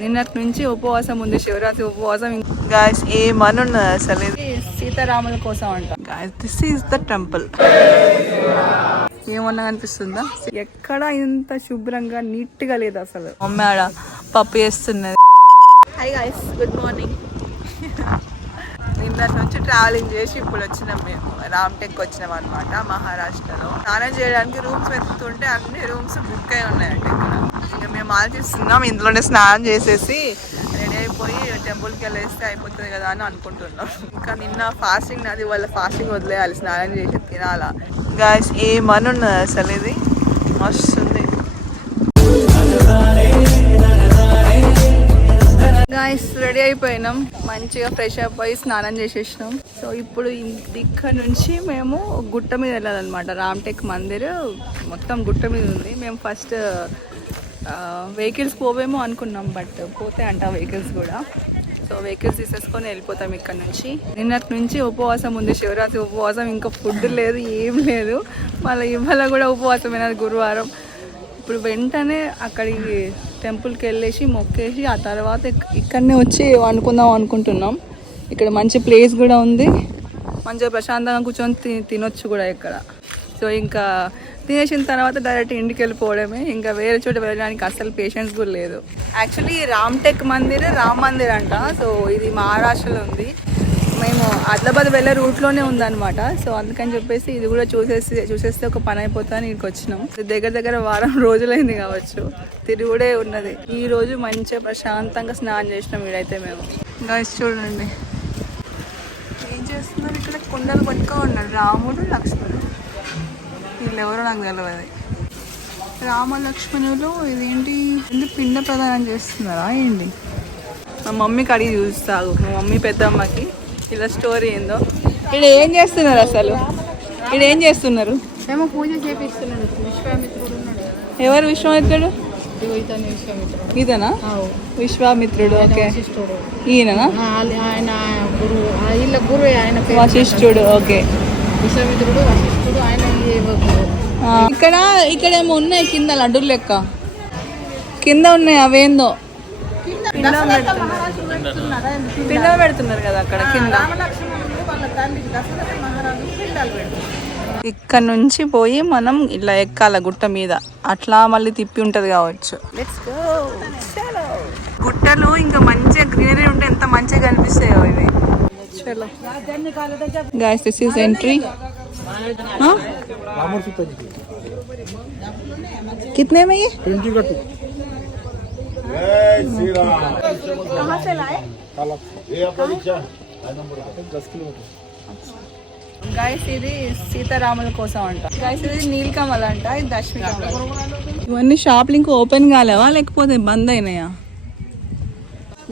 నిన్నటి నుంచి ఉపవాసం ఉంది, శివరాత్రి ఉపవాసం. గాయస్ ఏమనున్నది అసలు, ఇది సీతారాముల కోసం అంట. Guys this is the temple. ఏమన్నా అనిపిస్తుందా? ఎక్కడ ఇంత శుభ్రంగా నీట్ గా లేదు అసలు. మమ్మీ ఆడ పప్పు చేస్తున్నది. Hi guys, good morning. నిన్నటి నుంచి ట్రావెలింగ్ చేసి ఇప్పుడు వచ్చినాం. మేము రామ్టెక్ వచ్చినాం అనమాట, మహారాష్ట్రలో. స్నానం చేయడానికి రూమ్స్ వెతుకుతుంటే అన్ని రూమ్స్ బుక్ అయి ఉన్నాయంట ఇక్కడ. ఇంకా మేము ఆలోచిస్తున్నాం ఇందులోనే స్నానం చేసేసి రెడీ అయిపోయి టెంపుల్కి వెళ్ళేస్తే అయిపోతుంది కదా అని అనుకుంటున్నాం. ఇంకా నిన్న ఫాస్టింగ్ నాది, వాళ్ళ ఫాస్టింగ్ వదిలేయాలి, స్నానం చేసి తినాలా. గాయస్ ఏమనున్నది అసలు, ఇది మస్తుంది. గాయస్ రెడీ అయిపోయినాం, మంచిగా ఫ్రెష్ అప్ అయ్యి స్నానం చేసేసినాం. సో ఇప్పుడు ఇక్కడ నుంచి మేము గుట్ట మీద వెళ్ళాలన్నమాట. రామ్టెక్ మందిర్ మొత్తం గుట్ట మీద ఉంది. మేము ఫస్ట్ వెహికల్స్ పోవేమో అనుకున్నాం, బట్ పోతే అంట వెహికల్స్ కూడా. సో వెహికల్స్ తీసేసుకొని వెళ్ళిపోతాం ఇక్కడ నుంచి. నిన్నటి నుంచి ఉపవాసం ఉంది, శివరాత్రి ఉపవాసం. ఇంకా ఫుడ్ లేదు, ఏం లేదు. మళ్ళీ ఇవాళ కూడా ఉపవాసం అయినది, గురువారం. ఇప్పుడు వెంటనే అక్కడికి టెంపుల్కి వెళ్ళేసి మొక్కేసి ఆ తర్వాత ఇక్కడనే వచ్చి వండుకుందాం అనుకుంటున్నాం. ఇక్కడ మంచి ప్లేస్ కూడా ఉంది, మంచిగా ప్రశాంతంగా కూర్చొని తినొచ్చు కూడా ఇక్కడ. సో ఇంకా తినేసిన తర్వాత డైరెక్ట్ ఇంటికి వెళ్ళిపోవడమే. ఇంకా వేరే చోట వెళ్ళడానికి అసలు పేషెన్స్ కూడా లేదు. యాక్చువల్లీ రామ్టెక్ మందిర్ రామ్ మందిర్ అంట. సో ఇది మహారాష్ట్రలో ఉంది. మేము ఆదిలాబాద్ వెళ్ళే రూట్లోనే ఉందన్నమాట. సో అందుకని చెప్పేసి ఇది కూడా చూసేస్తే ఒక పని అయిపోతుందని ఇక్కడికి వచ్చినాం. దగ్గర వారం రోజులైంది కావచ్చు, తిరుగుడే ఉన్నది. ఈ రోజు మంచిగా ప్రశాంతంగా స్నానం చేసినాం వీడైతే మేము. గాయస్ చూడండి ఏం చేస్తున్నారు, ఇక్కడ కుండలు పట్టుకో ఉన్నారు రాముడు లక్ష్మణుడు. వీళ్ళు ఎవరో నాకు తెలియదు. రామ లక్ష్మణులు ఇదేంటి, ఎందుకు పిండ ప్రదానం చేస్తున్నారా ఏంటి? మా మమ్మీకి అడిగి చూస్తాగు, మా మమ్మీ పెద్దమ్మకి ఇలా స్టోరీ ఏందో. ఇక్కడ ఏం చేస్తున్నారు అసలు, ఇక్కడ ఏం చేస్తున్నారు? ఏమో పూజ చేపిస్తున్నాడు విశ్వామిత్రుడు. ఎవరు విశ్వామిత్రుడు? ఇతనా విశ్వామిత్రుడు? ఓకే, ఈయననా? ఆయన గురువు, వీళ్ళ గురువు ఆయన వశిష్ఠుడు. ఓకే, విశ్వామిత్రుడు వశిష్ఠుడు ఆయన. ఇక్కడ ఏమో ఉన్నాయి కింద లడ్డూలు లెక్క కింద ఉన్నాయి, అవేందో పిండాలు పెడుతున్నారు కదా అక్కడ కింద. ఇక్కడ నుంచి పోయి మనం ఇలా ఎక్కాల గుట్ట మీద, అట్లా మళ్ళీ తిప్పి ఉంటది కావచ్చు. గుట్టలు ఇంకా మంచిగా గ్రీనరీ ఉంటే ఎంత మంచిగా కనిపిస్తాయో ఇవి. చలో గాయ్స్, దిస్ ఈజ్ ఎంట్రీ. कितने में ये? 20 का 2. कहाँ से लाए? ये आपका रिक्शा 10 किलोमीटर. గాయస్ ఇది సీతారాముల కోసం అంట. గాయస్ ఇది నీలకమల్ అంట, ఇది దశమి కమల్. ఇవన్నీ షాప్లు ఇంకా ఓపెన్ కాలేవా లేకపోతే బంద్ అయినాయా?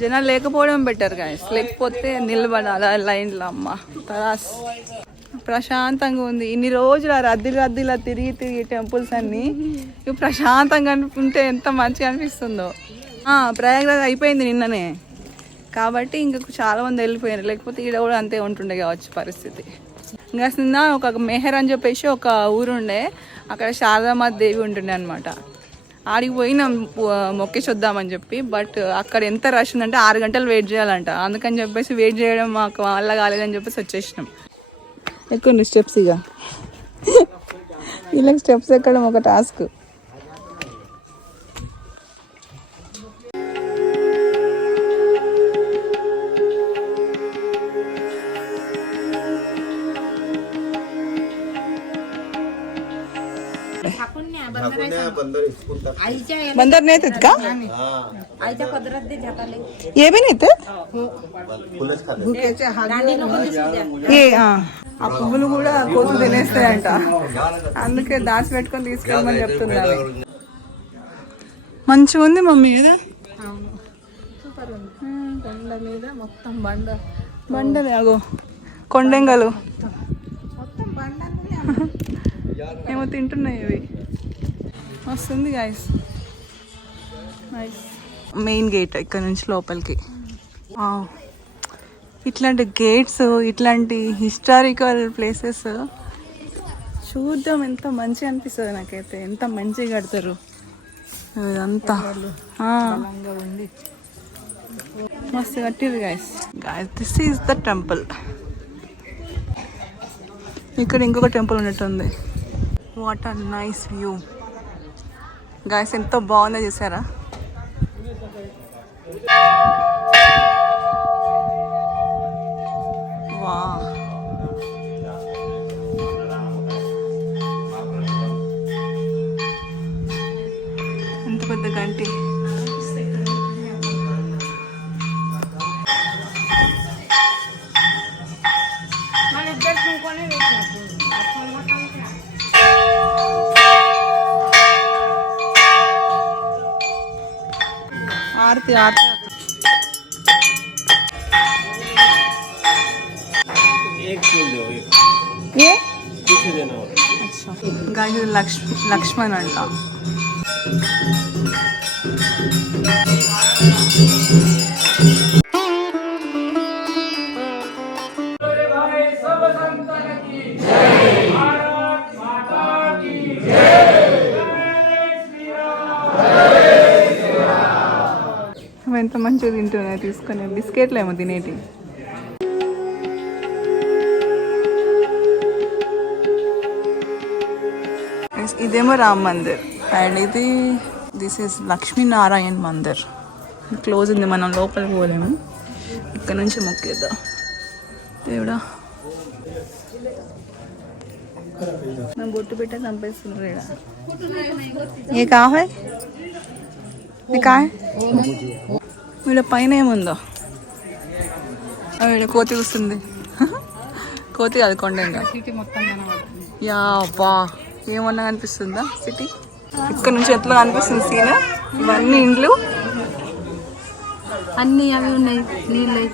జనాలు లేకపోవడం బెటర్ గాయస్, లేకపోతే నిలబడాలా లైన్లో. అమ్మ తరాస్ ప్రశాంతంగా ఉంది. ఇన్ని రోజులు రద్దీలా తిరిగి టెంపుల్స్ అన్నీ ఇవి ప్రశాంతంగా ఉంటే ఎంత మంచిగా అనిపిస్తుందో. ప్రయాగరాజ్ అయిపోయింది నిన్ననే కాబట్టి ఇంకా చాలా మంది వెళ్ళిపోయారు, లేకపోతే ఈడ కూడా అంతే ఉంటుండే కావచ్చు పరిస్థితి. ఇంకా నిన్న ఒక మెహర్ అని చెప్పేసి ఒక ఊరుండే, అక్కడ శారదామాత దేవి ఉంటుండే అనమాట. ఆడికి పోయినాం మొక్కేసి వద్దామని చెప్పి. బట్ అక్కడ ఎంత రష్ ఉందంటే 6 గంటలు వెయిట్ చేయాలంట. అందుకని చెప్పేసి వెయిట్ చేయడం మాకు వల్ల కాలేదని చెప్పేసి వచ్చేసినాం. ఎక్కువ స్టెప్స్, ఇక వీళ్ళకి స్టెప్స్ ఎక్కడం ఒక టాస్క్. बंदर नाही येतात का? ये भी नाही येतात. ఆ పువ్వులు కూడా కోతులు తినేస్తాయంట, అందుకే దాచి పెట్టుకొని తీసుకెళ్ళమని చెప్తున్నారు. మంచిగా ఉంది మమ్మీ కదా, సూపర్ ఉంది. కొండ మీద మొత్తం బండలే, అగో కొండెంగలు ఏమో తింటున్నాయి ఇవి. వస్తుంది గాయస్, మెయిన్ గేట్ ఇక్కడ నుంచి లోపలికి. ఇట్లాంటి గేట్స్, ఇట్లాంటి హిస్టారికల్ ప్లేసెస్ చూద్దాం ఎంత మంచిగా అనిపిస్తుంది నాకైతే. ఎంత మంచిగా కడతారు ఇదంతా. మస్తు కట్టిరు guys. This is the temple. ఇక్కడ ఇంకొక టెంపుల్ ఉన్నట్టుంది. What a nice view guys. ఎంతో బాగుందో చూసారా. వా, ఎంత పెద్ద గంటి. आरती आरती एक फूल दो, एक ये पीछे देना होगा. अच्छा गाइस लक्ष्मण अंट. ఎంత మంచిగా తింటున్నాయి. తీసుకొని బిస్కెట్లు ఏమో తినేటి. ఇదేమో రామ్ మందిర్ అండ్ ఇది this is Laxminarayan Mandir. Close ఉంది, మనం లోపలికి పోలేము. ఇక్కడ నుంచి మొక్కేద్దాం. దేవుడా, మేము బొట్టు పెట్టే చంపేస్తున్నారు ఇక్కడ. ఏ కాహే ఏ కాహే వీళ్ళ పైన ఏముందో. వీళ్ళ కోతి వస్తుంది. కోతి కాదు, కొండ. ఇంకా సిటీ మొత్తం కనబడుతుంది. యా బా, ఏమన్నా కనిపిస్తుందా సిటీ? ఇక్కడ నుంచి ఎట్లా కనిపిస్తుంది సీన్. ఇవన్నీ ఇండ్లు, అన్ని అవి ఉన్నాయి. నీళ్ళు,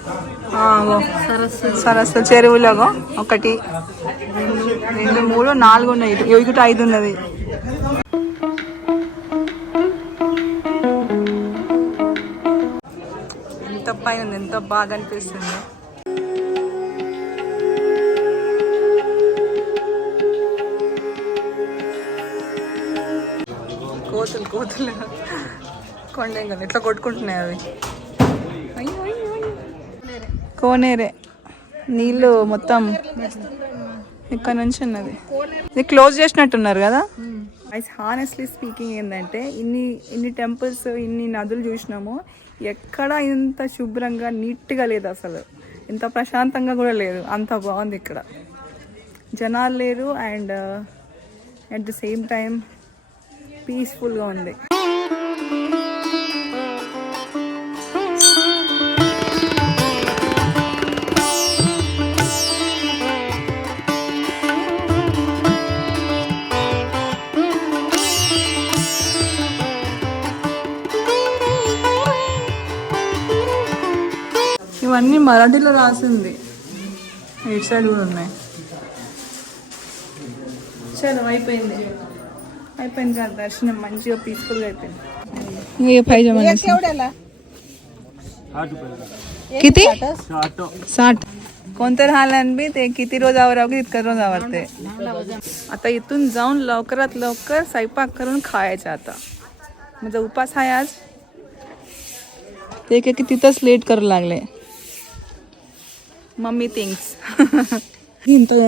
సరస్సు, చెరువులాగా 1 2 3 4 ఉన్నాయి. ఇటు 5 ఉన్నది. ఎంత పైన ఉంది, ఎంత బాగా అనిపిస్తుంది. కోతులు కోతులు కొండ కదా ఎట్లా కొట్టుకుంటున్నాయి అవి. కోనేరే నీళ్ళు మొత్తం ఇక్కడ నుంచి ఉన్నది. ఇది క్లోజ్ చేసినట్టున్నారు కదా. హానెస్ట్లీ స్పీకింగ్ ఏంటంటే ఇన్ని టెంపుల్స్, ఇన్ని నదులు చూసినాము, ఎక్కడ ఇంత శుభ్రంగా నీట్గా లేదు అసలు. ఇంత ప్రశాంతంగా కూడా లేదు. అంత బాగుంది ఇక్కడ. జనాలు లేరు and at the same time పీస్ఫుల్గా ఉంది. ఇవన్నీ మరాఠీలో రాసింది. ఇటు సైడ్ కూడా ఉన్నాయి. చలో అయిపోయింది కదా దర్శనం. మంచిగా పీస్ఫుల్గా అయిపోయింది. ये पाहिजे मला 60. कोणतं राहिलं बी ते किती रोज आवरावं की तितकं रोज आवरते. आता इथून जाऊन लवकरात लवकर स्वयंपाक करून खायचं. आता माझा उपास आहे आज. ते की तिथंच लेट करू लागले. मम्मी थिंग्स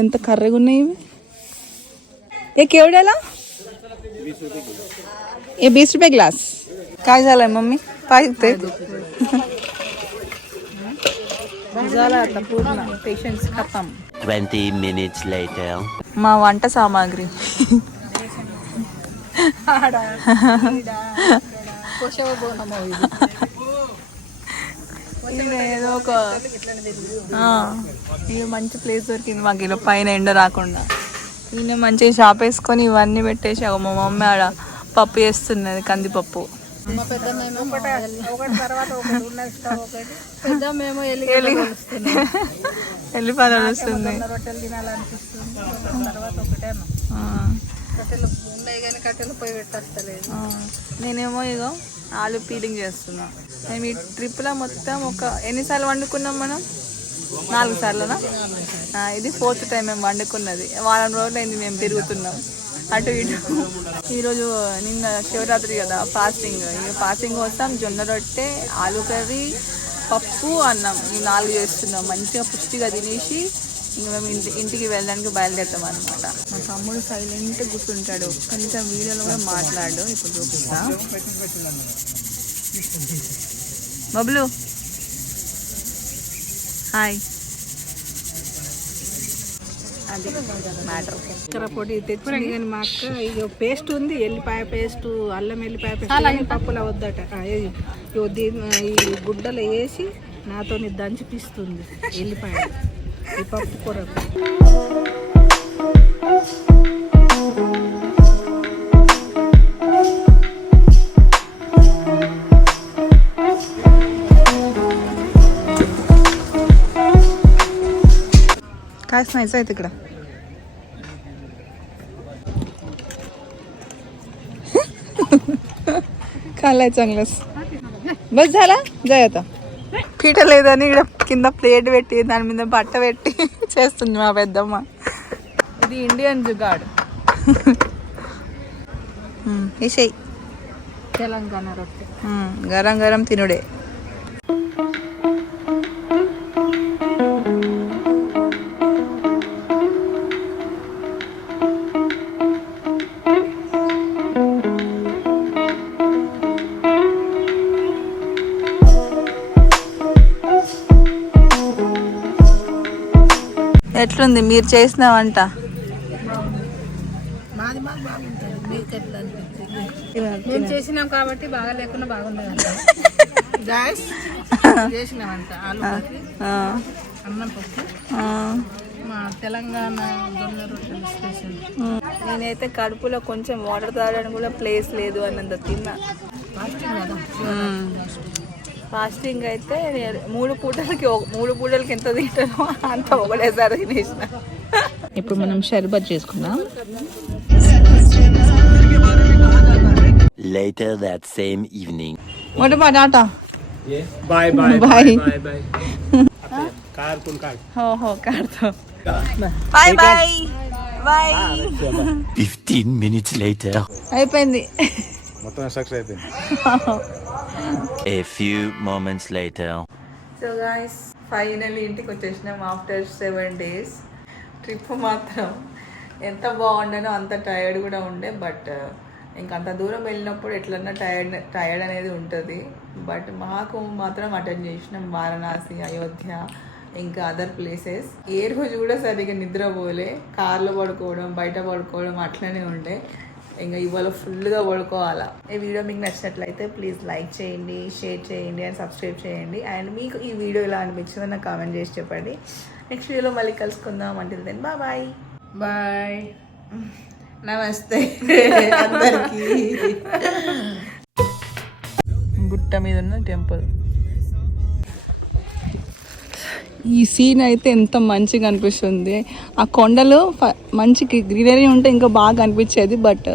ఎంత కర్రగా ఉన్నాయి ఇవి. ఏ केवढ्याला? ये 20 रुपये ग्लास. काय झालंय मम्मी? पाहिजे झालं आता पूर्ण. पेशन्स खतम. 20 minutes later. మా వంట సామాగ్రి ఏదో ఒక ఇది మంచి ప్లేస్ దొరికింది మాకు. ఇలా పైన ఎండ రాకుండా ఈయన మంచిగా షాప్ వేసుకొని ఇవన్నీ పెట్టేసి మా మమ్మీ ఆడ పప్పు చేస్తున్నది, కందిపప్పు. వెళ్ళిపోయి వస్తుంది. నేనేమో ఇగో ఆలు పీలింగ్ చేస్తున్నా. మేము ఈ ట్రిప్లో మొత్తం ఎన్నిసార్లు వండుకున్నాం మనం? 4 సార్లునా? ఇది 4th టైం మేము వండుకున్నది. వారం రోజులు అయింది మేము తిరుగుతున్నాం అటు ఇటు. ఈరోజు నిన్న శివరాత్రి కదా, ఫాస్టింగ్. ఫాస్టింగ్ కోసం జొన్న రొట్టె, ఆలు కర్రీ, పప్పు అన్నం ఈ 4 చేస్తున్నాం. మంచిగా పుష్టిగా తినేసి ఇంక మేము ఇంటికి వెళ్ళడానికి బయలుదేరుతాం అనమాట. మా తమ్ముడు సైలెంట్ కూర్చుంటాడు, కొంచెం వీడియోలో కూడా మాట్లాడు. ఇప్పుడు చూపిస్తా. బబ్లు హాయ్. అది మ్యాటర్. ఇక్కడ పొడి తెచ్చింది కానీ మా అక్క ఇక పేస్ట్ ఉంది, ఎల్లిపాయ పేస్ట్, అల్లం ఎల్లిపాయ పేస్ట్ పప్పులో వద్దట. ఈ గుడ్డలో వేసి నాతో దంచిపిస్తుంది ఎల్లిపాయ ఈ పప్పు కూరకు. काहीच नाहीच आहे तिकडं. खाल्लाय चांगलंच. बस झाला जाय आता. పీట లేదని ఇక్కడ కింద ప్లేట్ పెట్టి దాని మీద బట్ట పెట్టి చేస్తుంది మా పెద్దమ్మ. ఇది ఇండియన్ జుగాడ్. వేసేయి. తెలంగాణ రొట్టె గరం గరం తినుడే. ఎట్లుంది మీరు చేసిన వంట? మాది బాగుంటుంది. మీకు ఎట్లా అనిపించింది? మేము చేసినాం కాబట్టి బాగా లేకుండా బాగుండదు. చేసినామంట ఆలు కర్రీ, అన్నం పప్పు, మా తెలంగాణ జొన్న రొట్టెలు స్పెషల్. నేనైతే కడుపులో కొంచెం వాటర్ తాగడానికి కూడా ప్లేస్ లేదు అన్నంత తిన్నా. ఫాస్టింగ్ కదా. ఫాస్టింగ్ అయితే 3 పూటలకి ఎంత తింటానో అంత ఒకటేసారి తినేసిన. ఇప్పుడు మనం షర్బత్ చేసుకుందాం. Later that same evening. What about Tata? Yeah. Bye bye. Bye. Bye bye. Car full car. हो कार तो. Bye bye. Bye. 15 minutes later. అయిపోయింది. మొత్తం సక్సెస్ అయిపోయింది. A few moments later. So guys finally ఇంటికి వచ్చేసినాం ఆఫ్టర్ 7 days. ట్రిప్ మాత్రం ఎంత బాగుండేనో అంత టైర్డ్ కూడా ఉండే. బట్ ఇంకంత దూరం వెళ్ళినప్పుడు ఎట్లన్నా టైర్డ్ అనేది ఉంటుంది. బట్ మాకు మాత్రం అటెండ్ చేసినాం వారణాసి, అయోధ్య, ఇంకా అదర్ ప్లేసెస్. ఏ రోజు కూడా సరిగ్గా నిద్రపోలే. కార్లో పడుకోవడం, బయట పడుకోవడం అట్లనే ఉండే. ఇంకా ఇవాళ ఫుల్గా పడుకోవాలా. ఈ వీడియో మీకు నచ్చినట్లయితే ప్లీజ్ లైక్ చేయండి, షేర్ చేయండి అండ్ సబ్స్క్రైబ్ చేయండి. అండ్ మీకు ఈ వీడియో ఎలా అనిపించిందో నాకు కామెంట్ చేసి చెప్పండి. నెక్స్ట్ వీడియోలో మళ్ళీ కలుసుకుందాం. Until then bye. బాయ్. నమస్తే అందరికీ. గుట్ట మీద ఉన్న టెంపుల్. ఈ సీన్ అయితే ఎంత మంచిగా అనిపిస్తుంది. ఆ కొండలు మంచి గ్రీనరీ ఉంటే ఇంకా బాగా అనిపించేది. బట్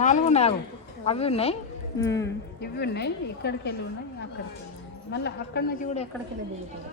4 అవి ఉన్నాయి, ఇవి ఉన్నాయి, ఇక్కడికి వెళ్ళి ఉన్నాయి, అక్కడికి మళ్ళీ అక్కడి నుంచి కూడా ఎక్కడికి వెళ్ళి దిగుతాయి.